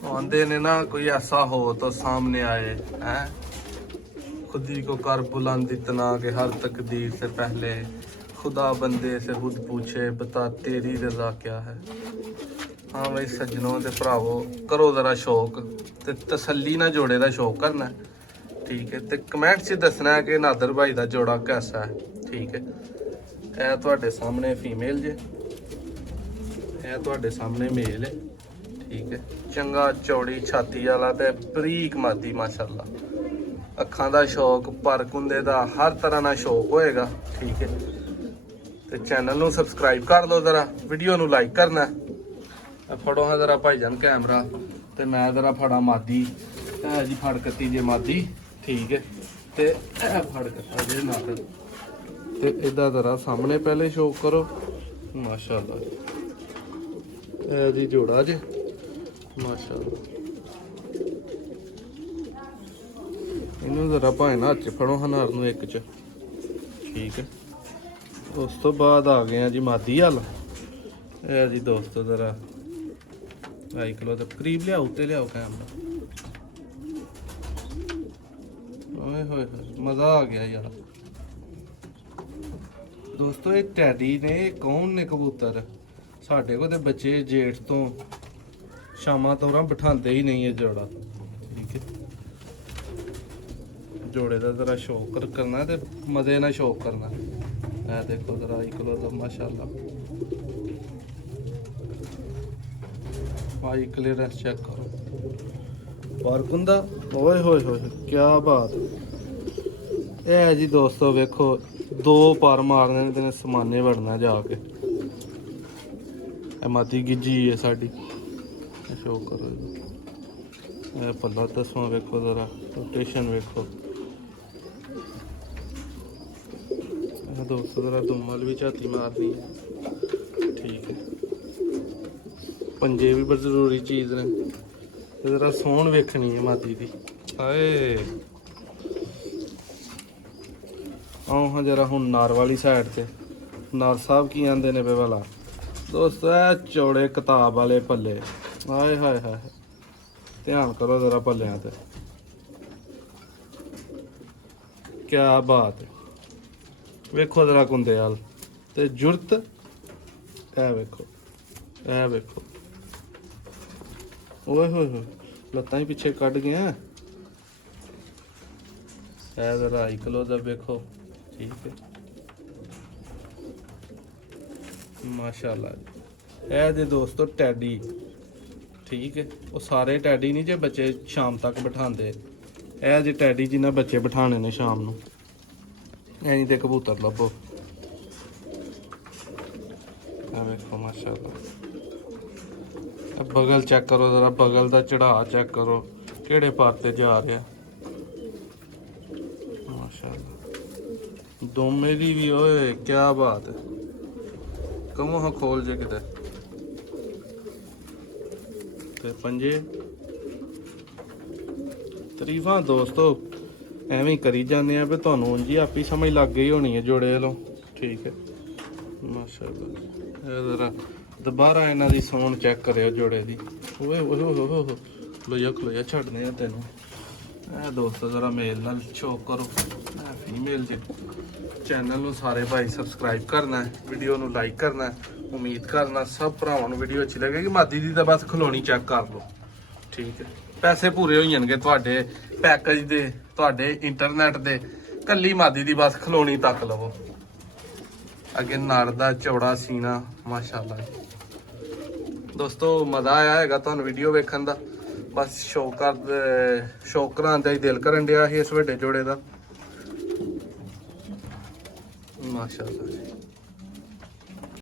आंदे ने ना कोई ऐसा हो तो सामने आए हैं, खुद ही को कर बुलंद इतना कि हर तकदीर से पहले खुदा बंदे से खुद पूछे बता तेरी रजा क्या है। हाँ भाई सज्जनों ते भरावो करो जरा शौक ते तसल्ली ना जोड़े का शौक करना है, ठीक है। ते कमेंट च दसना है कि नादर भाई का जोड़ा कैसा है, ठीक है। यह तुहाडे सामने फीमेल जे, यह तुहाडे सामने मेल है, ठीक है। चंगा चौड़ी छाती वाला ते बरीक मादी माशाल्लाह, अखां दा शौक पर कुंदे दा हर तरह का शौक होएगा, ठीक है। तो चैनल नू सबसक्राइब कर लो, जरा वीडियो नू लाइक करना। फड़ो हाँ जरा भाईजान कैमरा, तो मैं जरा फड़ा मादी है जी, फड़ कती जे मादी, ठीक है। तो यह फड़ कता जे नाल, तो इदा जरा सामने पहले शौक करो माशाल्लाह। यह जी जोड़ा जे माशाल्लाह, इनू जरा भाएं ना हथ च फड़ो हनार नू एक च, ठीक है। उस तो बाद आ गए हैं जी मादी हल। यह जी दोस्तों जरा आई किलो तो करीब लियाओ, उत्ते लियाओ कैमरा। ओए होए मज़ा आ गया यार दोस्तों। ये टैडी ने कौन ने कबूतर साढ़े को बच्चे जेठ तो शामा तौर बिठाते ही नहीं है जोड़ा, ठीक है। जोड़े का जरा शौक करना तो मजे ना शौक करना। है देखो जरा आई किलो तो माशाल्लाह आई क्लीयरेंस चेक करो पारकुंदा। ओए होए होए क्या बात है जी दोस्तों, वेखो दो पार मारने ने तेने समाने बढ़ना जाके। माती गिजी है साड़ी, शो करो जी पल्ला दसवां वेखो जरा रोटेशन वेखो दोस्तों। जरा दुम्मल भी झाती मारनी है, ठीक है। पंजे भी बड़ी जरूरी चीज़ ने, जरा सोहन वेखनी है मादी दी। हाए आओ हाँ जरा हूँ नार वाली साइड से, नार साहब की आंदे ने पे वाला दोस्तों। है चौड़े किताब वाले पल्ले, हाय हाय हाय ध्यान करो जरा पल्लियां ते, क्या बात है। वेखो जरा कुंदे हाल ते जुरत, ऐ वेखो ऐ वेखो ओए होए होए लत्तां ही पिछे कट गया। ऐ जरा आई किलो दा वेखो, ठीक है माशाल्लाह। ऐ जे दोस्तों टैडी, ठीक है। वो सारे टैडी नहीं जे बच्चे शाम तक बिठाते, ऐ जे टैडी जिन्हें बच्चे बिठाने ने शाम नू, ऐ ते कबूतर लभो। देखो माशाल्लाह बगल चेक करो जरा, बगल का चढ़ा चेक करो केड़े पाते जा रहा माशाल्लाह। दोमे दी भी ओए क्या बात है, कमो हाँ खोल जे किते ते पंजे तरीफा दोस्तों एवं करी जाने पे तुहानू उंज ही आप ही समझ लग गई होनी है जोड़े लो, ठीक है माशाल्लाह। जरा दोबारा इन्हों की सोन चेक करो जोड़े की, ओए ओए ओए खलोया खलोया छड़ने तेनों। ए दोस्तों जरा मेल नाल शौक करो, फीमेल जे। चैनल नू सारे भाई सबसक्राइब करना है, वीडियो नू लाइक करना है। उम्मीद करना सब भरावां नू वीडियो अच्छी लगेगी। मादी दी तो बस खलोनी चेक कर लो, ठीक है। पैसे पूरे हो जाएंगे तुहाडे पैकेज दे, तुहाडे इंटरनेट दे, कल्ली मादी दी बस खलोनी तक लवो। अगे नर दा चौड़ा सीना माशाल्लाह दोस्तों। मज़ा आया है तुहानू वीडियो वेखन दा, बस शौक कराने दा ही दिल करन दिया इस वड्डे जोड़े दा माशाल्लाह।